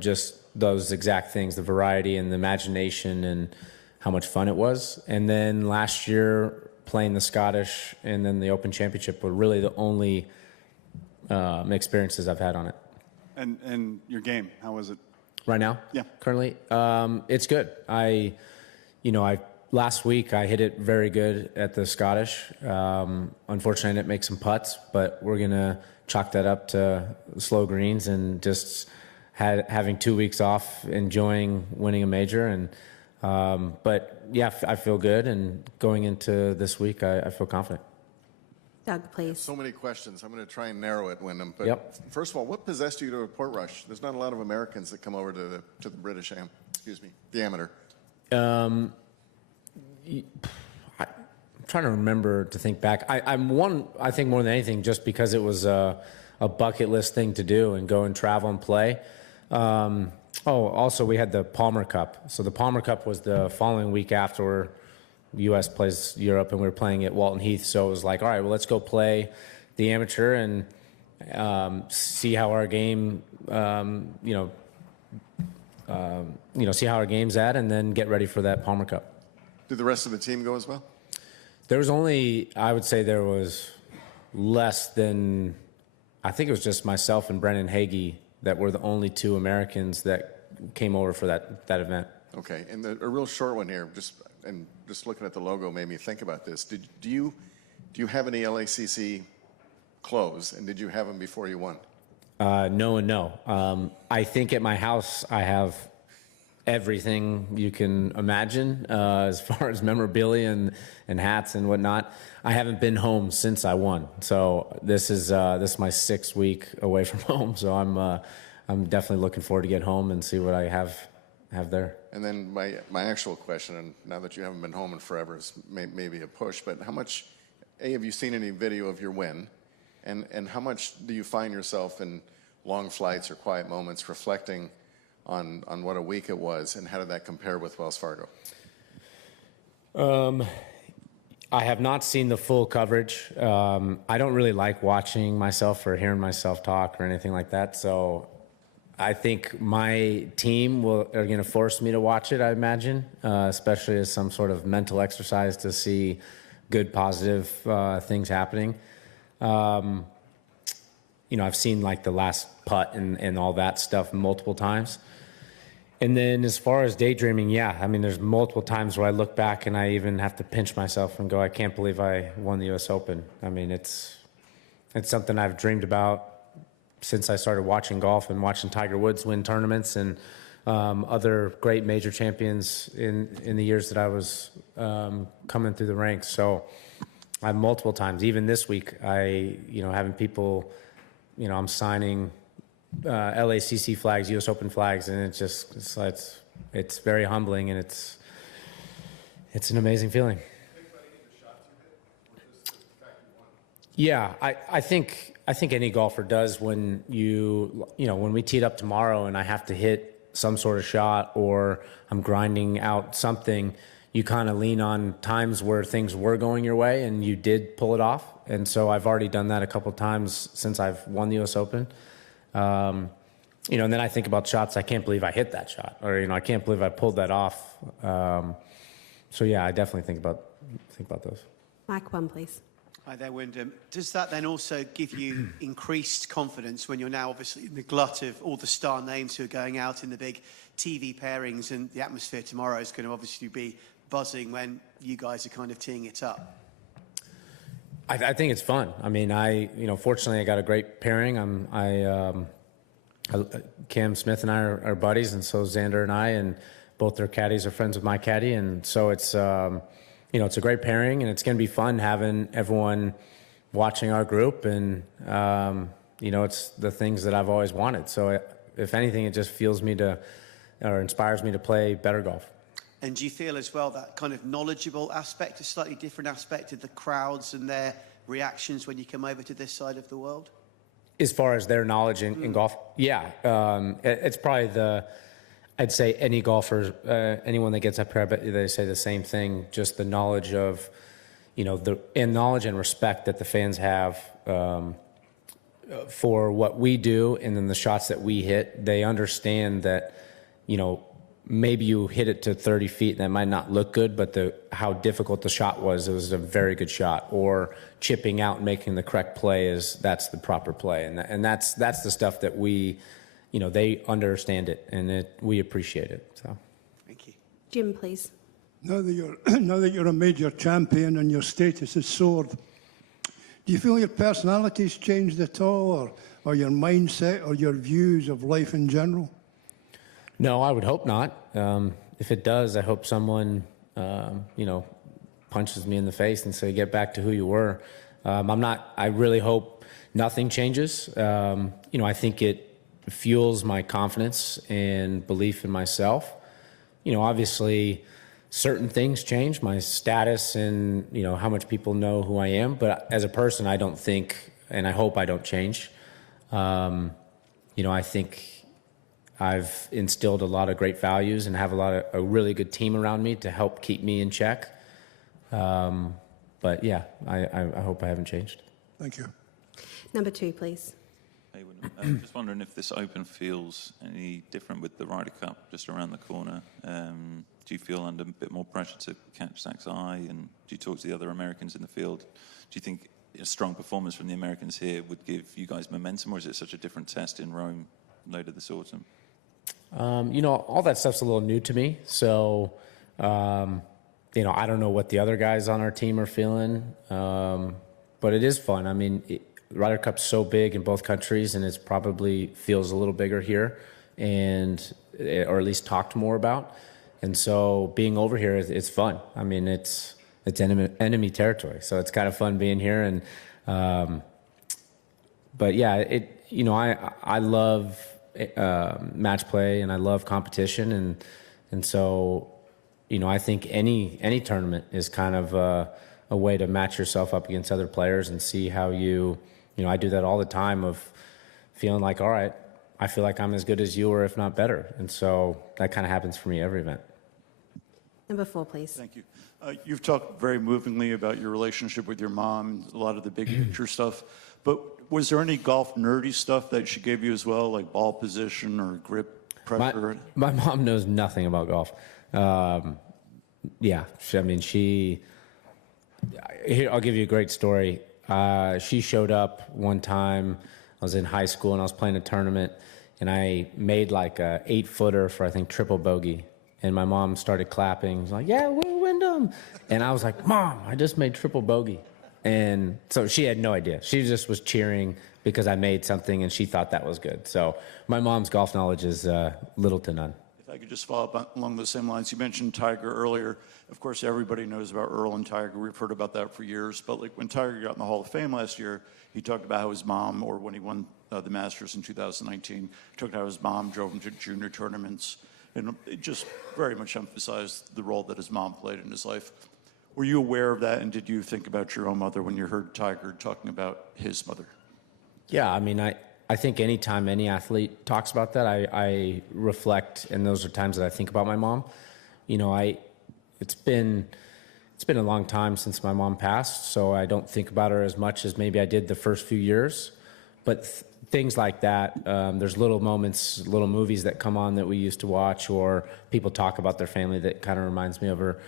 just those exact things, the variety and the imagination and how much fun it was. And then last year playing the Scottish and then the Open Championship were really the only experiences I've had on it. And your game, how was it? Right now? Yeah. Currently? It's good. Last week I hit it very good at the Scottish. Unfortunately I didn't make some putts, but we're going to chalk that up to slow greens and just having 2 weeks off, enjoying winning a major. And but yeah, I feel good, and going into this week I feel confident. Doug, please. So many questions. I'm going to try and narrow it, Wyndham. But Yep. First of all, what possessed you to a Portrush? There's not a lot of Americans that come over to the British the amateur. I'm trying to remember to think back. I think more than anything, just because it was a bucket list thing to do and go and travel and play. Also we had the Palmer Cup. So the Palmer Cup was the following week after U.S. plays Europe, and we were playing at Walton Heath. So it was like, all right, well, let's go play the amateur and see how our game, see how our game's at, and then get ready for that Palmer Cup. Did the rest of the team go as well? There was only, I would say there was less than, I think it was just myself and Brennan Hagee that were the only two Americans that came over for that event. Okay, and a real short one here, just looking at the logo made me think about this. Do you have any LACC clothes, and did you have them before you won? No and no. I think at my house I have everything you can imagine as far as memorabilia and hats and whatnot. I haven't been home since I won, so this is my 6th week away from home. So I'm definitely looking forward to get home and see what I have there. And then my actual question, and now that you haven't been home in forever, is maybe a push, but how much, have you seen any video of your win? And how much do you find yourself in long flights or quiet moments reflecting on what a week it was, and how did that compare with Wells Fargo? I have not seen the full coverage. I don't really like watching myself or hearing myself talk or anything like that, so I think my team are going to force me to watch it, I imagine, especially as some sort of mental exercise to see good, positive things happening. I've seen like the last putt and all that stuff multiple times. And then as far as daydreaming, yeah, I mean, there's multiple times where I look back and I even have to pinch myself and go, I can't believe I won the U.S. Open. I mean, it's something I've dreamed about since I started watching golf and watching Tiger Woods win tournaments and other great major champions in the years that I was coming through the ranks. So I have multiple times, even this week, having people, I'm signing LACC flags, U.S. Open flags, and it's very humbling, and it's an amazing feeling. Yeah, I think any golfer does when when we teed up tomorrow and I have to hit some sort of shot or I'm grinding out something, you kind of lean on times where things were going your way and you did pull it off. And so I've already done that a couple times since I've won the U.S. Open. And then I think about shots. I can't believe I hit that shot, or I can't believe I pulled that off. So yeah, I definitely think about those. Mic 1, please. Hi there, Wyndham. Does that then also give you increased confidence when you're now obviously in the glut of all the star names who are going out in the big TV pairings, and the atmosphere tomorrow is going to obviously be buzzing when you guys are kind of teeing it up? I think it's fun. I mean, fortunately I got a great pairing. Cam Smith and I are buddies, and so Xander and I, and both their caddies are friends with my caddy, and so it's it's a great pairing, and it's going to be fun having everyone watching our group, and it's the things that I've always wanted. So if anything, it just inspires me to play better golf. And do you feel as well that kind of knowledgeable aspect, a slightly different aspect of the crowds and their reactions when you come over to this side of the world? As far as their knowledge in golf, yeah. It's probably I'd say any golfer, anyone that gets up here, I bet they say the same thing, just the knowledge of, knowledge and respect that the fans have for what we do and then the shots that we hit, they understand that, maybe you hit it to 30 feet and that might not look good, but how difficult the shot was, it was a very good shot. Or chipping out and making the correct play that's the proper play. And that's the stuff that we, they understand it and we appreciate it. So. Thank you. Jim, please. Now that you're a major champion and your status has soared, do you feel your personality's changed at all, or your mindset, or your views of life in general? No, I would hope not. If it does, I hope someone, punches me in the face and say, get back to who you were. I really hope nothing changes. I think it fuels my confidence and belief in myself. Obviously certain things change, my status and, how much people know who I am. But as a person, I don't think, and I hope I don't change. I think I've instilled a lot of great values and have a really good team around me to help keep me in check. But yeah, I hope I haven't changed. Thank you. Number 2, please. Hey, Wyndham. Just wondering if this Open feels any different with the Ryder Cup just around the corner. Do you feel under a bit more pressure to catch Zach's eye? And do you talk to the other Americans in the field? Do you think a strong performance from the Americans here would give you guys momentum, or is it such a different test in Rome later this autumn? All that stuff's a little new to me. So, I don't know what the other guys on our team are feeling. But it is fun. I mean, Ryder Cup's so big in both countries, and it probably feels a little bigger here, or at least talked more about. And so being over here, it's fun. I mean, it's enemy territory, so it's kind of fun being here. And but yeah, I love match play and I love competition, and so I think any tournament is kind of a way to match yourself up against other players and see how I do that all the time, of feeling like, all right, I feel like I'm as good as you, or if not better. And so that kind of happens for me every event. Number 4, please. Thank you. You've talked very movingly about your relationship with your mom, a lot of the big picture stuff. But was there any golf nerdy stuff that she gave you as well, like ball position or grip pressure? My mom knows nothing about golf. Yeah, here, I'll give you a great story. She showed up one time. I was in high school and I was playing a tournament, and I made like a 8-footer for, I think, triple bogey. And my mom started clapping. She's like, yeah, Wyndham. And I was like, Mom, I just made triple bogey. And so she had no idea. She just was cheering because I made something, and she thought that was good. So my mom's golf knowledge is little to none. If I could just follow up along those same lines. You mentioned Tiger earlier. Of course, everybody knows about Earl and Tiger. We've heard about that for years. But like when Tiger got in the Hall of Fame last year, he talked about how his mom, or when he won the Masters in 2019, talked about how his mom drove him to junior tournaments. And it just very much emphasized the role that his mom played in his life. Were you aware of that, and did you think about your own mother when you heard Tiger talking about his mother? Yeah, I mean, I think anytime any athlete talks about that, I reflect, and those are times that I think about my mom. It's been a long time since my mom passed, so I don't think about her as much as maybe I did the first few years. But things like that, there's little moments, little movies that come on that we used to watch, or people talk about their family that kind of reminds me of her.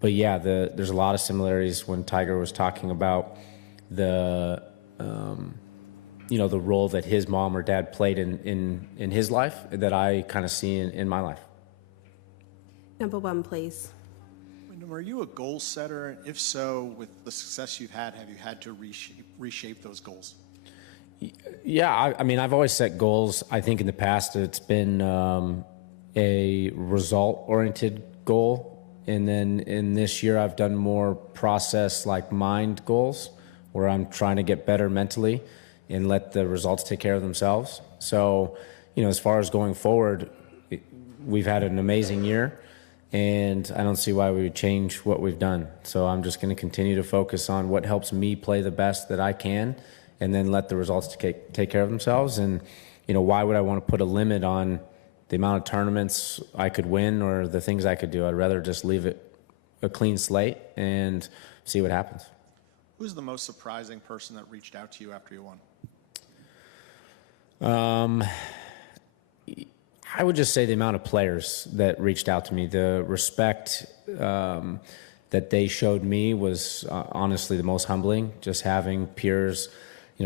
But yeah, there's a lot of similarities when Tiger was talking about the role that his mom or dad played in his life that I kind of see in my life. Number 1, please. Wyndham, are you a goal setter? And if so, with the success you've had, have you had to reshape those goals? Yeah, I mean, I've always set goals. I think in the past it's been a result-oriented goal. And then in this year, I've done more process, like mind goals, where I'm trying to get better mentally and let the results take care of themselves. So, as far as going forward, we've had an amazing year, and I don't see why we would change what we've done. So I'm just going to continue to focus on what helps me play the best that I can, and then let the results take care of themselves. And, why would I want to put a limit on the amount of tournaments I could win or the things I could do? I'd rather just leave it a clean slate and see what happens. Who's the most surprising person that reached out to you after you won? I would just say the amount of players that reached out to me, the respect that they showed me was honestly the most humbling. Just having peers,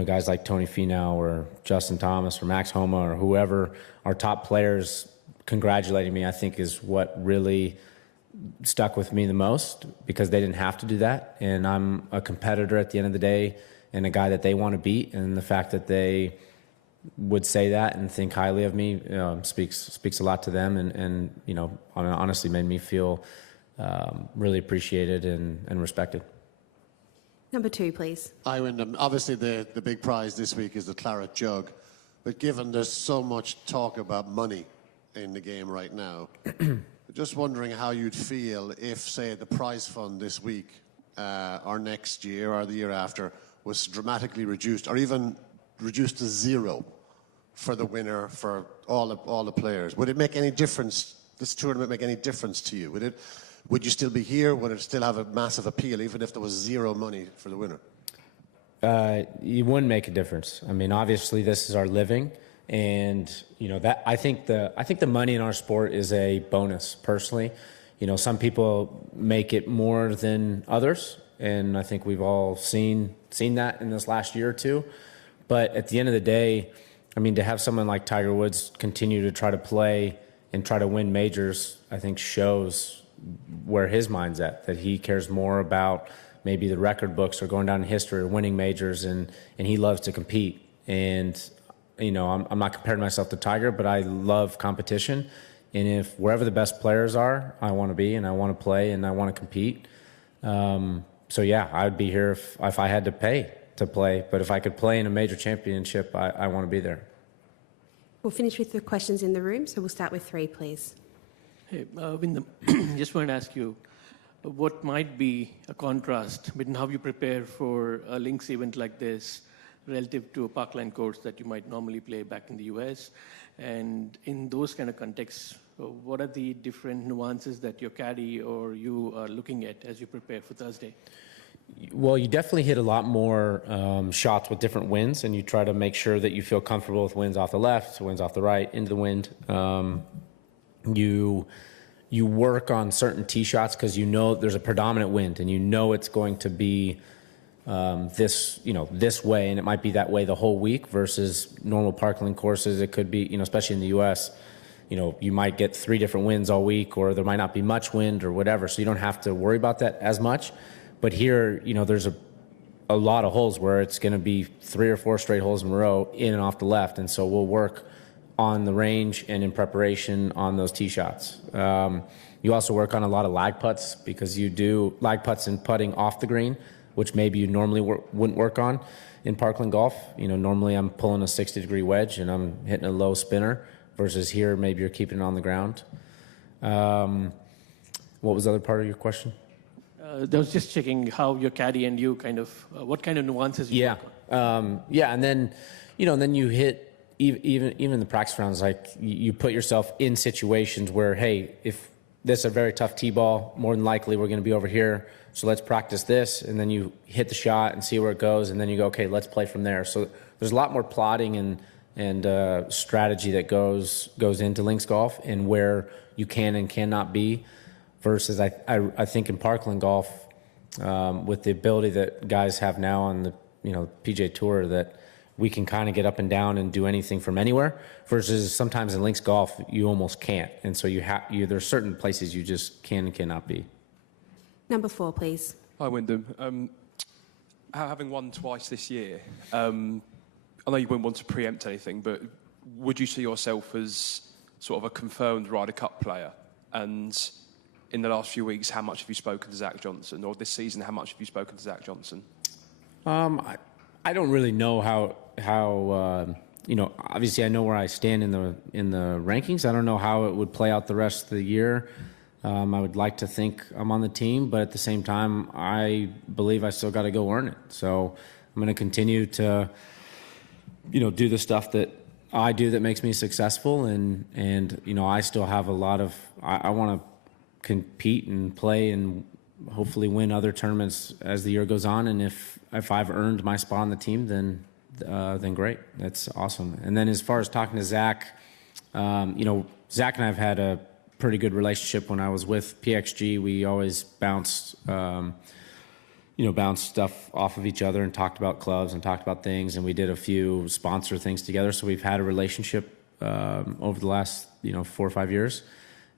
guys like Tony Finau or Justin Thomas or Max Homa or whoever, our top players congratulating me, I think is what really stuck with me the most, because they didn't have to do that. And I'm a competitor at the end of the day and a guy that they want to beat. And the fact that they would say that and think highly of me speaks a lot to them, and honestly made me feel really appreciated and respected. Number 2, please. Hi, Wyndham. Obviously, the big prize this week is the Claret Jug, but given there's so much talk about money in the game right now, just wondering how you'd feel if, say, the prize fund this week or next year or the year after was dramatically reduced, or even reduced to zero for the winner, for all the players. Would it make any difference, this tournament make any difference to you? Would you still be here? Would it still have a massive appeal, even if there was zero money for the winner? It wouldn't make a difference. I mean, obviously this is our living, and that I think the money in our sport is a bonus personally. Some people make it more than others, and I think we've all seen that in this last year or two. But at the end of the day, I mean, to have someone like Tiger Woods continue to try to play and try to win majors, I think shows where his mind's at, that he cares more about maybe the record books or going down in history or winning majors, and he loves to compete. And, I'm not comparing myself to Tiger, but I love competition. And if wherever the best players are, I want to be, and I want to play, and I want to compete. So yeah, I would be here if I had to pay to play, but if I could play in a major championship, I want to be there. We'll finish with the questions in the room, so we'll start with 3, please. Hey, Wyndham, just want to ask you, what might be a contrast between how you prepare for a links event like this relative to a parkland course that you might normally play back in the US? And in those kind of contexts, what are the different nuances that your caddy or you are looking at as you prepare for Thursday? Well, you definitely hit a lot more shots with different winds, and you try to make sure that you feel comfortable with winds off the left, winds off the right, into the wind. You work on certain tee shots because there's a predominant wind, and it's going to be this way, and it might be that way the whole week versus normal parkland courses. It could be, especially in the U.S., you might get 3 different winds all week, or there might not be much wind or whatever, so you don't have to worry about that as much. But here, there's a lot of holes where it's going to be 3 or 4 straight holes in a row in and off the left, and so we'll work on the range and in preparation on those tee shots. You also work on a lot of lag putts, because you do lag putts and putting off the green, which maybe you normally wouldn't work on in parkland golf. Normally I'm pulling a 60-degree wedge and I'm hitting a low spinner, versus here maybe you're keeping it on the ground. What was the other part of your question? I was just checking how your caddy and you what kind of nuances you work on. And then you hit even the practice rounds, like you put yourself in situations where, hey, if this is a very tough tee ball, more than likely we're going to be over here, so let's practice this, and then you hit the shot and see where it goes, and then you go, okay, let's play from there. So there's a lot more plotting and strategy that goes into links golf, and where you can and cannot be, versus I think in parkland golf, with the ability that guys have now on the PGA Tour, that we can kind of get up and down and do anything from anywhere, versus sometimes in links golf you almost can't, and so there's certain places you just can and cannot be. Number 4, please. Hi, Wyndham. Having won twice this year, I know you wouldn't want to preempt anything, but would you see yourself as sort of a confirmed Ryder Cup player? And in the last few weeks, how much have you spoken to Zach Johnson? Or this season, how much have you spoken to Zach Johnson? I don't really know how obviously I know where I stand in the rankings. I don't know how it would play out the rest of the year. I would like to think I'm on the team, but at the same time, I believe I still got to go earn it. So I'm going to continue to, do the stuff that I do that makes me successful, and I still have a lot of, I want to compete and play and hopefully win other tournaments as the year goes on. And if I've earned my spot on the team, then great. That's awesome. And then as far as talking to Zach, Zach and I have had a pretty good relationship. When I was with PXG, we always bounced stuff off of each other and talked about clubs and talked about things. And we did a few sponsor things together. So we've had a relationship over the last 4 or 5 years.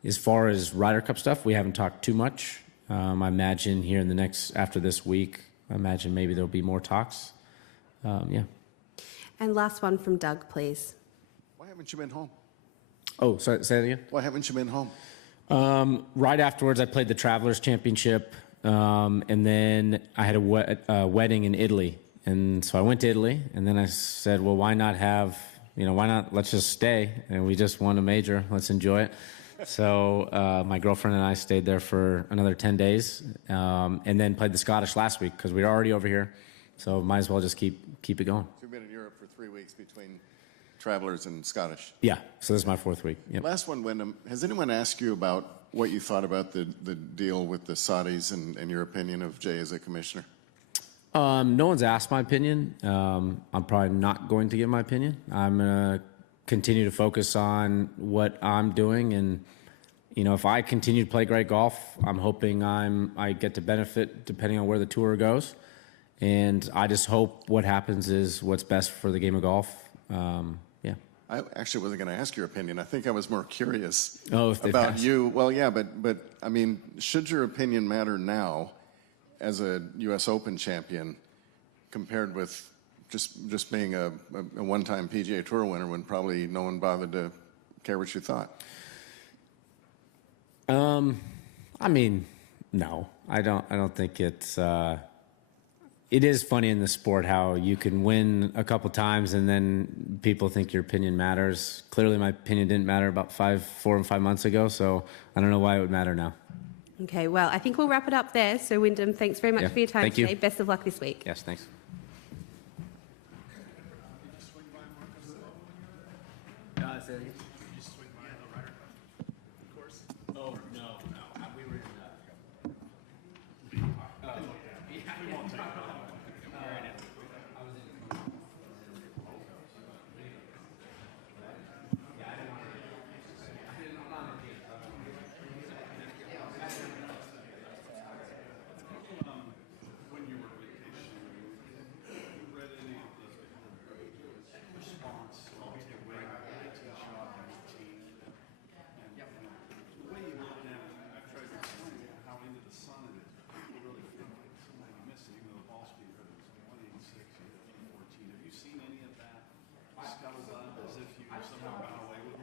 As far as Ryder Cup stuff, we haven't talked too much. I imagine here after this week, I imagine maybe there'll be more talks. Yeah. And last one from Doug, please. Why haven't you been home? Oh, sorry, say that again? Why haven't you been home? Right afterwards, I played the Travelers Championship, and then I had a wedding in Italy. And so I went to Italy, and then I said, well, why not let's just stay. And we just won a major. Let's enjoy it. So my girlfriend and I stayed there for another 10 days, and then played the Scottish last week because we were already over here. So might as well just keep it going. So you've been in Europe for 3 weeks between Travelers and Scottish. Yeah, so this is my 4th week. Yep. Last one, Wyndham. Has anyone asked you about what you thought about the deal with the Saudis and your opinion of Jay as a commissioner? No one's asked my opinion. I'm probably not going to give my opinion. I'm going to continue to focus on what I'm doing. And, if I continue to play great golf, I'm hoping I get to benefit depending on where the tour goes. And I just hope what happens is what's best for the game of golf. Yeah. I actually wasn't going to ask your opinion. I think I was more curious if about you. Well, yeah, but I mean, should your opinion matter now as a U.S. Open champion compared with just being a one-time PGA Tour winner when probably no one bothered to care what you thought? I mean, no, I don't think it's. It is funny in the sport how you can win a couple times and then people think your opinion matters. Clearly, my opinion didn't matter about 4 and 5 months ago, so I don't know why it would matter now. Okay, well, I think we'll wrap it up there. So, Wyndham, thanks very much for your time thank you. today. Best of luck this week. Yes, thanks. Oh, no. We were in...